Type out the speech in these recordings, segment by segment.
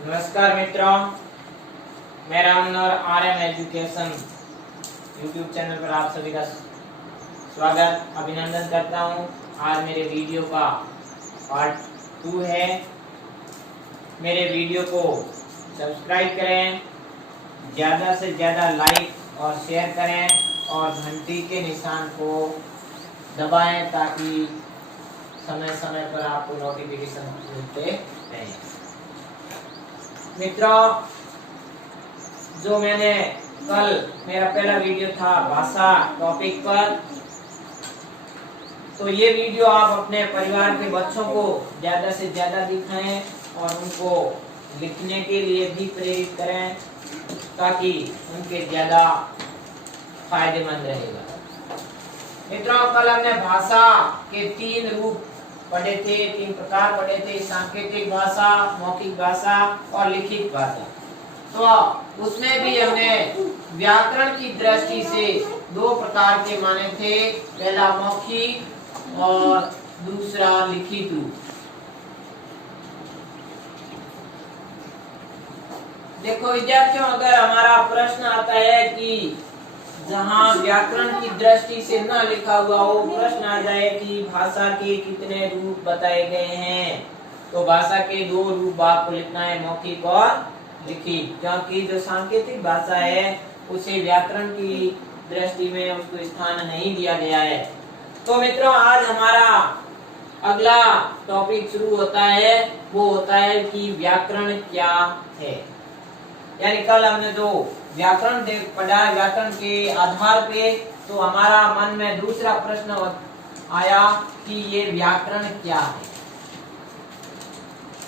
नमस्कार मित्रों, मैं रामनर आर्यन एजुकेशन यूट्यूब चैनल पर आप सभी का स्वागत अभिनंदन करता हूं। आज मेरे वीडियो का पार्ट 2 है। मेरे वीडियो को सब्सक्राइब करें, ज़्यादा से ज़्यादा लाइक और शेयर करें और घंटी के निशान को दबाएं ताकि समय समय पर आपको नोटिफिकेशन मिलते रहें। मित्रों, जो मैंने कल मेरा पहला वीडियो था भाषा टॉपिक पर, तो ये वीडियो आप अपने परिवार के बच्चों को ज्यादा से ज्यादा दिखाएं और उनको लिखने के लिए भी प्रेरित करें ताकि उनके ज्यादा फायदेमंद रहेगा। मित्रों, कल हमने भाषा के 3 रूप पढ़े थे, 3 प्रकार पढ़े थे: सांकेतिक भाषा, मौखिक भाषा और लिखित भाषा। तो उसमें भी हमने व्याकरण की दृष्टि से 2 प्रकार के माने थे, पहला मौखिक और दूसरा लिखित रूप। देखो विद्यार्थियों, अगर हमारा प्रश्न आता है कि जहाँ व्याकरण की दृष्टि से न लिखा हुआ हो, प्रश्न आ जाए कि भाषा के कितने रूप बताए गए हैं, तो भाषा के 2 रूप आपको लिखना है, मौखिक और लिखित। क्योंकि जो सांकेतिक भाषा है उसे व्याकरण की दृष्टि में उसको स्थान नहीं दिया गया है। तो मित्रों, आज हमारा अगला टॉपिक शुरू होता है, वो होता है कि व्याकरण क्या है। यानी कल हमने जो व्याकरण पढ़ा, व्याकरण के आधार पे, तो हमारा मन में दूसरा प्रश्न आया कि ये व्याकरण क्या है।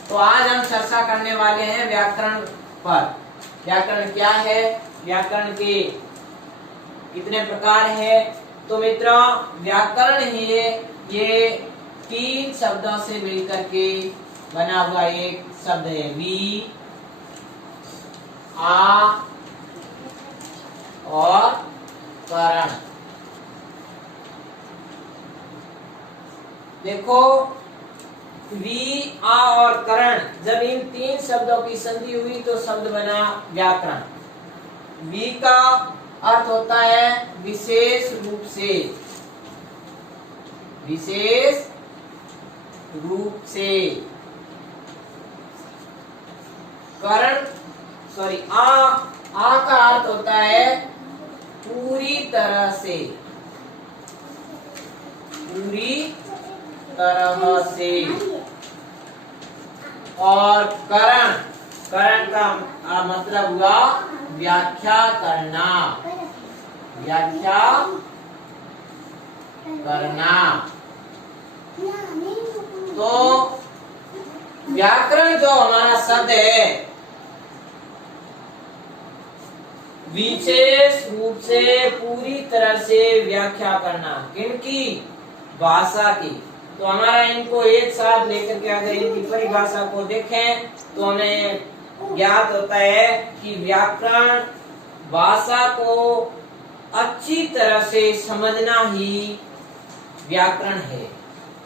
तो आज हम चर्चा करने वाले हैं व्याकरण पर। व्याकरण क्या है, व्याकरण के कितने प्रकार है। तो मित्रों, व्याकरण ही ये 3 शब्दों से मिलकर के बना हुआ एक शब्द है। वी, आ और करण। देखो, वी, आ और करण, जब इन 3 शब्दों की संधि हुई तो शब्द बना व्याकरण। वी का अर्थ होता है विशेष रूप से, विशेष रूप से। करण आ का अर्थ होता है पूरी तरह से, पूरी तरह से। और करण का मतलब हुआ व्याख्या करना, व्याख्या करना। तो व्याकरण जो हमारा शब्द है, विशेष रूप से, पूरी तरह से व्याख्या करना। किनकी? भाषा की। तो हमारा इनको एक साथ लेकर के अगर इनकी परिभाषा को देखें तो हमें ज्ञात होता है कि व्याकरण भाषा को अच्छी तरह से समझना ही व्याकरण है।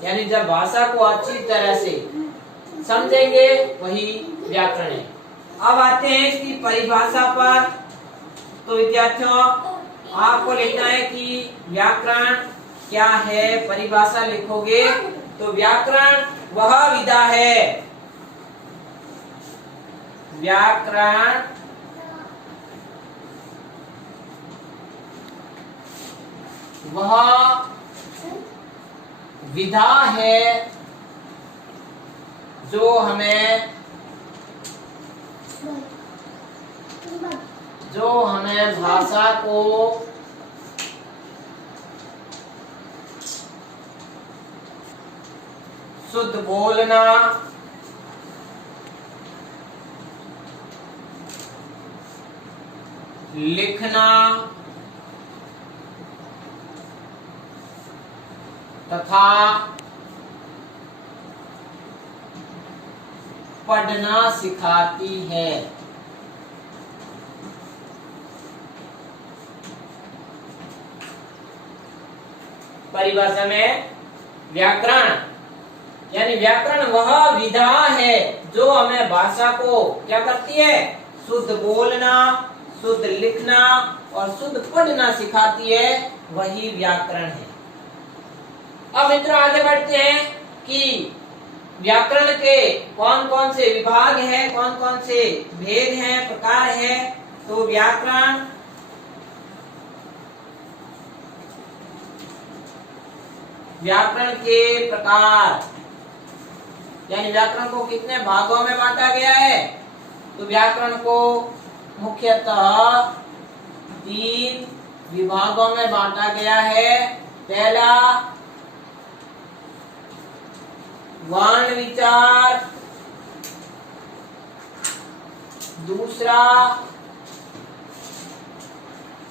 यानी जब भाषा को अच्छी तरह से समझेंगे वही व्याकरण है। अब आते हैं इसकी परिभाषा पर। तो विद्यार्थियों, आपको लिखना है कि व्याकरण क्या है। परिभाषा लिखोगे तो व्याकरण वह विधा है, व्याकरण वह विधा है जो हमें भाषा को शुद्ध बोलना, लिखना तथा पढ़ना सिखाती है। परिभाषा में व्याकरण यानी व्याकरण वह विधा है जो हमें भाषा को क्या करती है, शुद्ध बोलना, शुद्ध लिखना और शुद्ध पढ़ना सिखाती है, वही व्याकरण है। अब मित्रों आगे बढ़ते हैं कि व्याकरण के कौन कौन से विभाग हैं, कौन कौन से भेद हैं, प्रकार हैं। तो व्याकरण के प्रकार, यानी व्याकरण को कितने भागों में बांटा गया है। तो व्याकरण को मुख्यतः 3 विभागों में बांटा गया है। पहला वर्ण विचार, दूसरा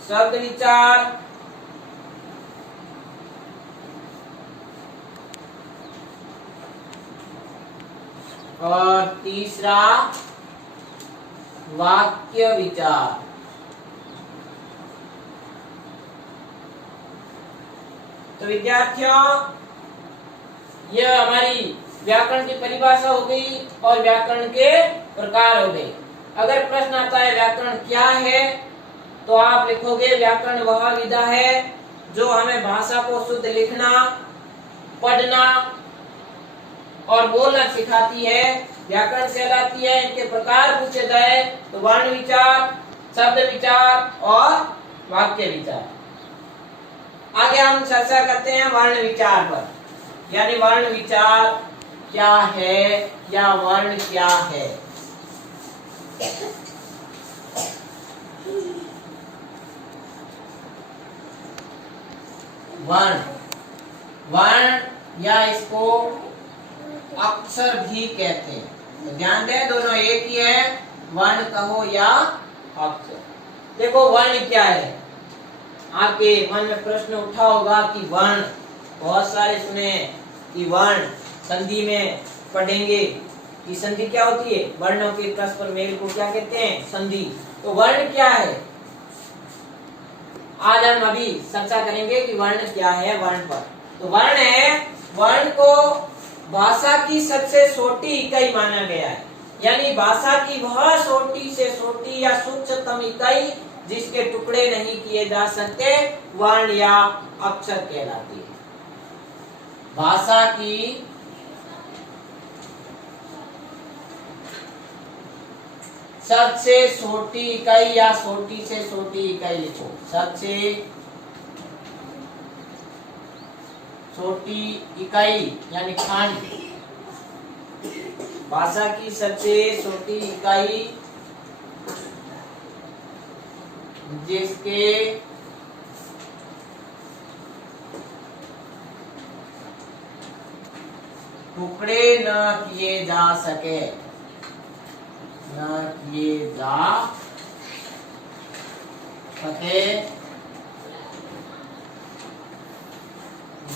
शब्द विचार, और तीसरा वाक्य विचार। तो विद्यार्थियों, यह हमारी व्याकरण की परिभाषा हो गई और व्याकरण के प्रकार हो गए। अगर प्रश्न आता है व्याकरण क्या है, तो आप लिखोगे व्याकरण वह विधा है जो हमें भाषा को शुद्ध लिखना, पढ़ना और बोलना सिखाती है, व्याकरण कहलाती है। इनके प्रकार पूछे जाए तो वर्ण विचार, शब्द विचार और वाक्य विचार। आगे हम चर्चा करते हैं वर्ण विचार पर, यानी वर्ण विचार क्या है या वर्ण क्या है। वर्ण या इसको अक्षर भी कहते हैं। तो ध्यान दें, दोनों एक ही है, वर्ण कहो या अक्षर। देखो वर्ण क्या है, आपके मन में प्रश्न उठा होगा कि वर्ण, बहुत सारे सुने कि वर्ण संधि में पढ़ेंगे कि संधि क्या होती है, वर्णों के परस्पर मेल को क्या कहते हैं, संधि। तो वर्ण क्या है, आज हम अभी चर्चा करेंगे कि वर्ण क्या है। वर्ण पर तो वर्ण है, वर्ण को भाषा की सबसे छोटी इकाई माना गया है, यानी भाषा की वह छोटी से छोटी या सूक्ष्मतम इकाई जिसके टुकड़े नहीं किए जा सकते, वर्ण या अक्षर कहलाती है। भाषा की सबसे छोटी इकाई या छोटी से छोटी इकाई लिखो, सबसे छोटी इकाई यानी खंड। भाषा की सबसे छोटी इकाई जिसके टुकड़े न किए जा सके,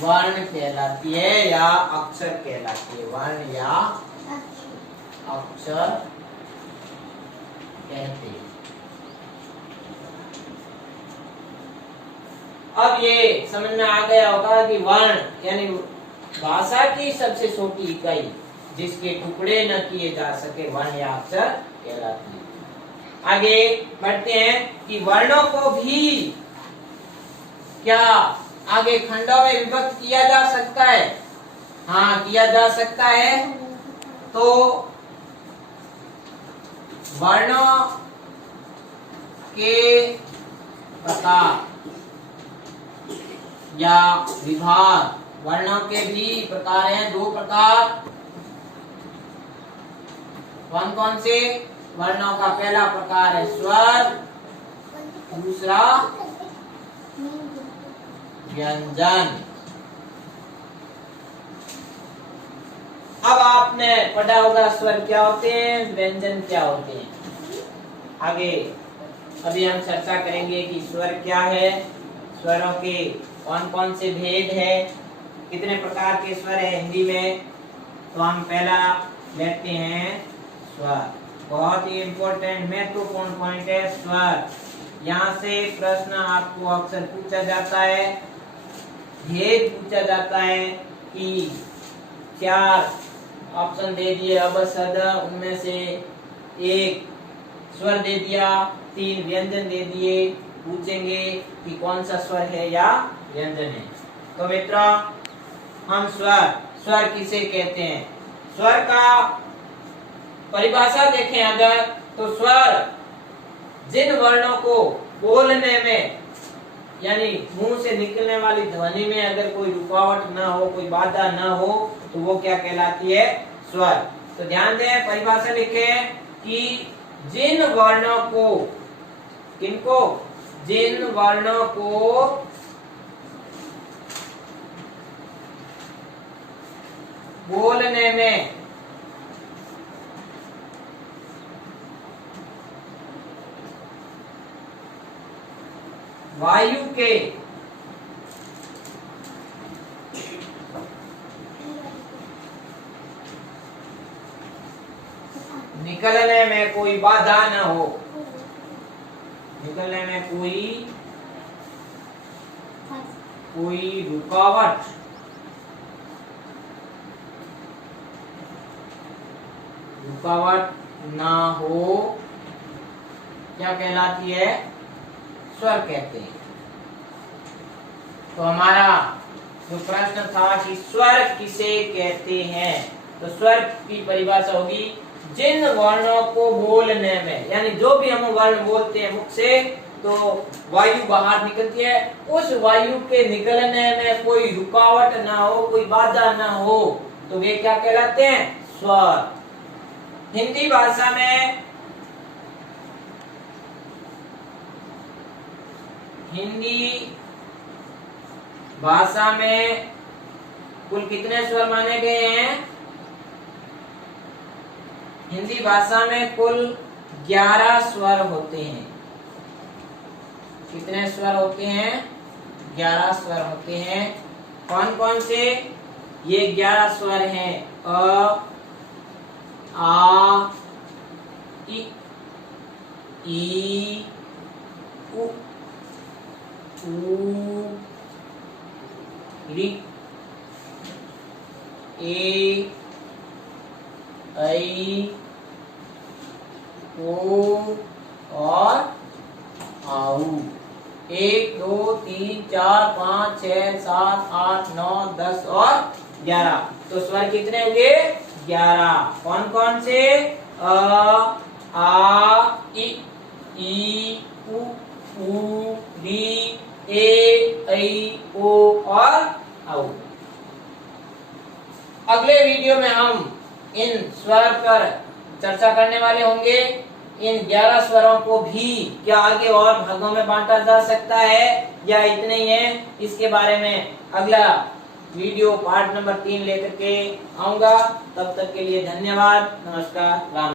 वर्ण कहलाती है या अक्षर कहलाती है। वर्ण या अक्षर कहते हैं। अब ये समझ में आ गया होगा कि वर्ण यानी भाषा की सबसे छोटी इकाई जिसके टुकड़े न किए जा सके, वर्ण या अक्षर कहलाती है। आगे बढ़ते हैं कि वर्णों को भी क्या आगे खंडों में विभक्त किया जा सकता है। हाँ, किया जा सकता है। तो वर्णों के प्रकार या विभाग, वर्णों के भी प्रकार हैं, 2 प्रकार। कौन कौन से? वर्णों का पहला प्रकार है स्वर, दूसरा व्यंजन। अब आपने पढ़ा होगा स्वर क्या होते हैं, व्यंजन क्या होते हैं। आगे अभी हम चर्चा करेंगे कि स्वर क्या है, स्वरों के कौन कौन से भेद है, कितने प्रकार के स्वर है हिंदी में। तो हम पहला लेते हैं स्वर। बहुत ही इम्पोर्टेंट महत्वपूर्ण पॉइंट है स्वर। यहाँ से प्रश्न आपको अक्सर पूछा जाता है, भेद पूछा जाता है कि 4 ऑप्शन दे दिए अबसद, उनमें से एक स्वर दे दिया, 3 व्यंजन दे दिए, पूछेंगे कि कौन सा स्वर है या व्यंजन है। तो मित्रों, हम स्वर किसे कहते हैं? स्वर का परिभाषा देखें अगर, तो स्वर जिन वर्णों को बोलने में यानी मुंह से निकलने वाली ध्वनि में अगर कोई रुकावट ना हो, कोई बाधा ना हो, तो वो क्या कहलाती है? स्वर। तो ध्यान दें, परिभाषा लिखें कि जिन वर्णों को, किनको? जिन वर्णों को बोलने में वायु के निकलने में कोई बाधा न हो, निकलने में कोई रुकावट ना हो, क्या कहलाती है? स्वर कहते हैं। तो हमारा जो प्रश्न था कि स्वर किसे कहते हैं, तो स्वर की परिभाषा होगी जिन वर्णों को बोलने में, यानी जो भी हम वर्ण बोलते हैं मुख से, तो वायु बाहर निकलती है, उस वायु के निकलने में कोई रुकावट ना हो, कोई बाधा ना हो, तो वे क्या कहलाते हैं? स्वर। हिंदी भाषा में कुल कितने स्वर माने गए हैं? हिंदी भाषा में कुल 11 स्वर होते हैं। कितने स्वर होते हैं? 11 स्वर होते हैं। कौन कौन से? ये 11 स्वर हैं अ, आ, ई, उ, री, ए, ऐ, ओ और आऊ। 1 2 3 4 5 6 7 8 9 10 और 11। तो स्वर कितने हुए? 11। कौन कौन से? अ, आ, ई, उ, री, ए, ऐ, ओ और औ। अगले वीडियो में हम इन स्वर पर चर्चा करने वाले होंगे। इन 11 स्वरों को भी क्या आगे और भागों में बांटा जा सकता है या इतने ही है, इसके बारे में अगला वीडियो पार्ट नंबर 3 लेकर के आऊंगा। तब तक के लिए धन्यवाद, नमस्कार, राम।